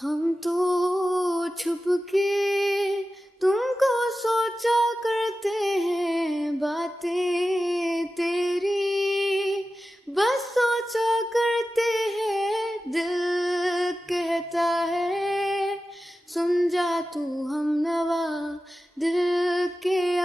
हम तो छुप के तुमको सोचा करते हैं बातें तेरी। बस सोचा करते हैं, दिल कहता है। सुन जा तू, हम नवा दिल के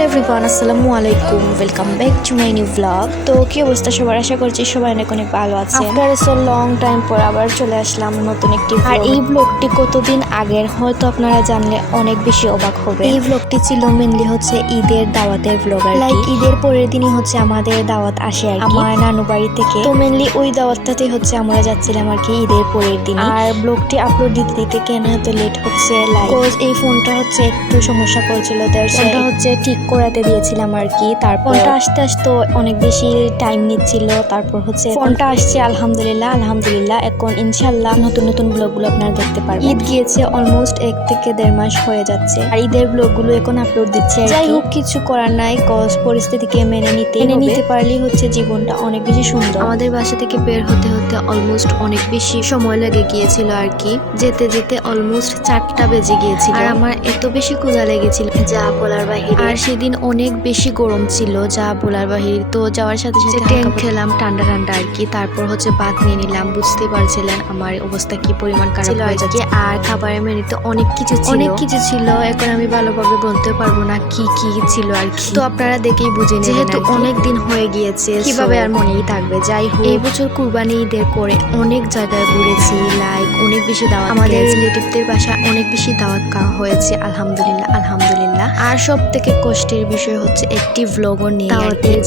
হ্যালো এভরিওয়ান আসসালামু আলাইকুম। Welcome back to my new vlog তো কি অবস্থা সবার? আশা করছি সবাই অনেক অনেক ভালো আছে আফটার সো লং টাইম পর আবার চলে আসলাম নতুন একটি আর এই ব্লগটি কতদিন আগের হয়তো আপনারা জানলে অনেক বেশি অবাক হবে এই ব্লগটি ছিল মেনলি হচ্ছে ঈদের দাওয়াতের ব্লগ আর লাইক ঈদের পরের দিনই হচ্ছে আমাদের দাওয়াত আসে আর আমার নানু বাড়ি থেকে। তো মেনলি ওই দাওয়াতটাতে হচ্ছে আমরা যাচ্ছিলাম আর কি ঈদের পরের দিন আর ব্লগটি আপলোড দিতে দিতে কেন এত লেট হচ্ছে? লাইক এই ফোনটা হচ্ছে একটু সমস্যা করেছিল তার ফোনটা হচ্ছে ঠিক করাতে দিয়েছিলাম আর কি। তারপর ফোনটা আসতে আসতে অনেক বেশি টাইম নিচ্ছিল। তারপর হচ্ছে ফোনটা আসছে আলহামদুলিল্লাহ আলহামদুলিল্লাহ। এখন ইনশাল্লাহ নতুন নতুন ব্লগগুলো আপনারা দেখতে পারবেন। ঈদ গিয়েছে অলমোস্ট এক থেকে দেড় মাস হয়ে যাচ্ছে। আর ঈদের ব্লগগুলো এখন আপলোড দিচ্ছে যাই হোক কিছু করার নাই কজ পরিস্থিতিকে মেনে নিতে মেনে নিতে পারলেই হচ্ছে জীবনটা অনেক বেশি সুন্দর। আমাদের বাসা থেকে বের হতে হতে অলমোস্ট অনেক বেশি সময় লেগে গিয়েছিল আর কি। যেতে যেতে অলমোস্ট চারটা বেজে গিয়েছিল। আর আমার এত বেশি ক্ষুধা লেগেছিল। যা বলার বাহিরে আর সেদিন অনেক বেশি গরম ছিল যা বলার বাহির। তো যাওয়ার সাথে সাথে ট্রেন খেলাম ঠান্ডা ঠান্ডা আর কি তারপর হচ্ছে ভাত নিয়ে নিলাম বুঝতে পারছিলেন আমার অবস্থা কি পরিমাণ খারাপ হয়ে যাচ্ছে। আর খাবারের মেনুতে অনেক কিছু অনেক কিছু ছিল এখন আমি ভালোভাবে বলতে পারব না কি কি ছিল আর কি। তো আপনারা দেখেই বুঝে যেহেতু অনেক দিন হয়ে গিয়েছে কীভাবে আর মনেই থাকবে? যাই হোক। এই বছর কুরবানি ঈদের পরে অনেক জায়গায় ঘুরেছি লাইক অনেক বেশি দাওয়াত আমাদের রিলেটিভদের বাসা অনেক বেশি দাওয়াত খাওয়া হয়েছে আলহামদুলিল্লাহ আলহামদুলিল্লাহ। আর সব থেকে কষ্টের বিষয় হচ্ছে একটি ভ্লগও নেই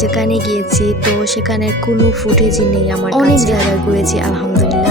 যেখানে গিয়েছি তো সেখানে কোনো ফুটেজই নেই আমার অনেক জায়গায় ঘুরেছি আলহামদুলিল্লাহ।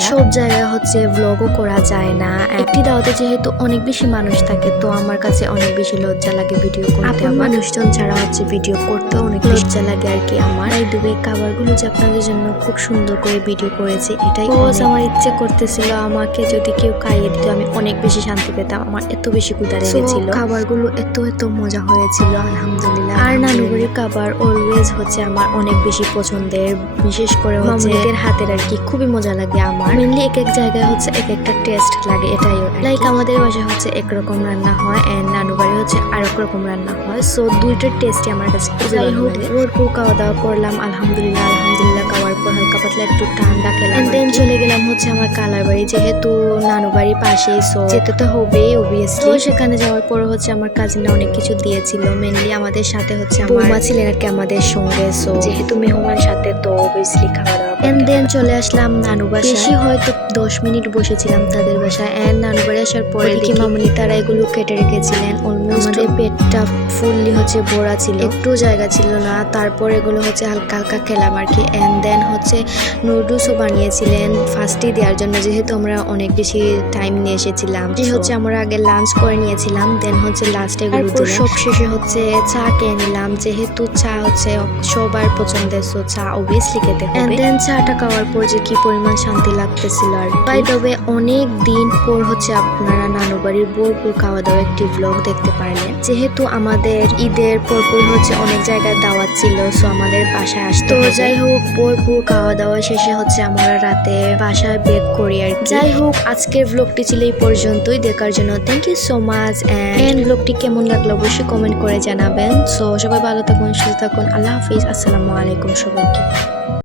সব জায়গায় হচ্ছে ভ্লগও করা যায় না। একটি দাওয়াতে যেহেতু অনেক বেশি মানুষ থাকে তো আমার কাছে অনেক বেশি লজ্জা লাগে ভিডিও করতে আমার। মানুষজন ছাড়া হচ্ছে ভিডিও করতে অনেক লজ্জা লাগে আর কি আমার। এই দুবে খাবারগুলো যে আপনাদের জন্য খুব সুন্দর করে ভিডিও করেছে এটাই কোচ আমার ইচ্ছে করতেছিল আমাকে যদি কেউ খাইয়ে দিত আমি অনেক বেশি শান্তি পেতাম। আমার এত বেশি ক্ষুধা লেগেছিল। খাবারগুলো এত এত মজা হয়েছিল আলহামদুলিল্লাহ। আর নানুবাড়ির খাবার অলওয়েজ হচ্ছে আমার অনেক বেশি পছন্দের। বিশেষ করে মামুনিদের হাতের আর কি খুবই মজা লাগে আমার। মেনলি এক এক জায়গায় হচ্ছে এক একটা টেস্ট লাগে এটাই লাইক আমাদের বাসায় হচ্ছে একরকম রান্না হয় অ্যান্ড নানু বাড়ি হচ্ছে আরেক রকম রান্না হয়। সো দুইটার টেস্টই আমার কাছে যাই হোক ওর ভরপুর খাওয়া দাওয়া করলাম আলহামদুলিল্লাহ আলহামদুলিল্লাহ খাওয়ার পর হালকা পাতলা একটু ঠান্ডা খেলাম দেন চলে গেলাম হচ্ছে আমার কালার বাড়ি যেহেতু নানু বাড়ির পাশেই সো যেতে তো হবেই অবভিয়াসলি তো সেখানে যাওয়ার পর হচ্ছে আমার কাজিনরা অনেক কিছু দিয়েছিল মেনলি আমাদের সাথে হচ্ছে বৌমা ছিলেন আর কি আমাদের সঙ্গে সো যেহেতু মেহমান সাথে তো অবভিয়াসলি খাওয়া দাওয়া এন্ড দেন চলে আসলাম নানু বাসায়। বেশি হয়তো দশ মিনিট বসেছিলাম তাদের বাসায় এন্ড নানু বাড়ি আসার পরে দেখি মামনি তারা এগুলো কেটে রেখেছিলেন অলমোস্ট আমাদের পেটটা ফুললি হচ্ছে ভরা ছিল। একটু জায়গা ছিল না তারপর এগুলো হচ্ছে হালকা হালকা খেলাম আর কি। অ্যান্ড দেন হচ্ছে নুডলসও বানিয়েছিলেন ফার্স্টে দেওয়ার জন্য যেহেতু আমরা অনেক বেশি টাইম নিয়ে এসেছিলাম। যে হচ্ছে আমরা আগে লাঞ্চ করে নিয়েছিলাম দেন হচ্ছে লাস্টে তারপর সব শেষে হচ্ছে চা খেয়ে নিলাম যেহেতু চা হচ্ছে সবার পছন্দের সো চা অবভিয়াসলি খেতে হবে। দেন চাটা খাওয়ার পর যে কি পরিমাণ শান্তি লাগতেছিল আর বাই তবে অনেক দিন পর হচ্ছে আপনারা নানু বাড়ির বোরপুর খাওয়া দাওয়া একটি ব্লগ দেখতে পারলেন। যেহেতু আমাদের ঈদের পরপর হচ্ছে অনেক জায়গায় দাওয়াত ছিল সো আমাদের বাসায় আসতো যাই হোক বোরপুর খাওয়া দাওয়া শেষে হচ্ছে আমরা রাতে বাসায় বেক করি আর। যাই হোক আজকের ব্লগটি ছিল এই পর্যন্তই। দেখার জন্য thank you so much and ব্লগটি কেমন লাগল অবশ্যই কমেন্ট করে জানাবেন। সো সবাই ভালো থাকুন সুস্থ থাকুন। আল্লাহ হাফিজ। আসসালামু আলাইকুম সবাইকে।